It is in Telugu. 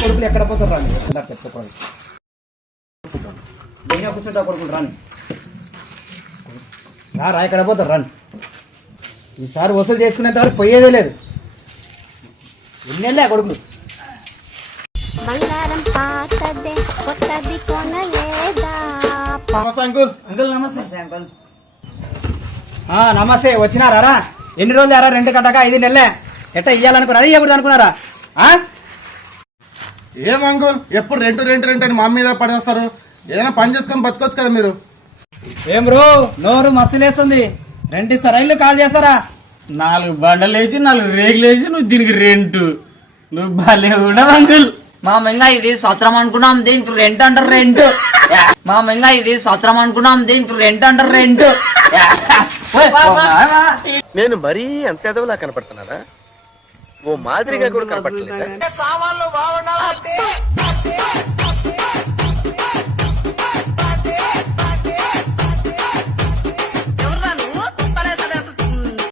కొడుకులు ఎక్కడ పోతారు రాని చెప్పుకోవాలి నేనే కూర్చుంటా కొడుకులు రాని రా ఎక్కడ పోతారు రాని ఈసారి వసూలు చేసుకునేంత వరకు పోయేదే లేదు ఎన్నెళ్ళా కొడుకులు బంగారం పాతదే కొత్తది కొనలేదా అంకుల్ అంకుల్ నమస్తే అంకుల్ నమస్తే వచ్చినారా ఎన్ని రోజులు యారా రెంట్ కట్టక 5 నెలలే ఎట్ట ఇయ్యాలనుకున్నారా ఇవ్వకూడదు అనుకున్నారా ఏం అంకుల్ ఎప్పుడు రెంట్ అని మా మీద పడేస్తారు ఏదైనా పని చేసుకొని బతకొచ్చు కదా మీరు ఏం బ్రో నోరు మస్తులేస్తుంది రెంట్ ఇస్తారా ఇల్లు కాల్ చేస్తారా 4 బండలు వేసి 4 రేగులు వేసి నువ్వు దీనికి రెంట్ నువ్వు భలే ఉండవు అంకుల్ మా మెంగా ఇది సత్రం అనుకున్నాం దీనికి రెంట్ అంటారు రెంట్ మా మెంగా ఇది సత్రం అనుకున్నాం దీనికి రెంట్ అంటారు రెంట్ నేను మరీ అంత ఎదవలా కనపడుతున్నారా ఓ మాదిరిగా కూడా కనపడలేదు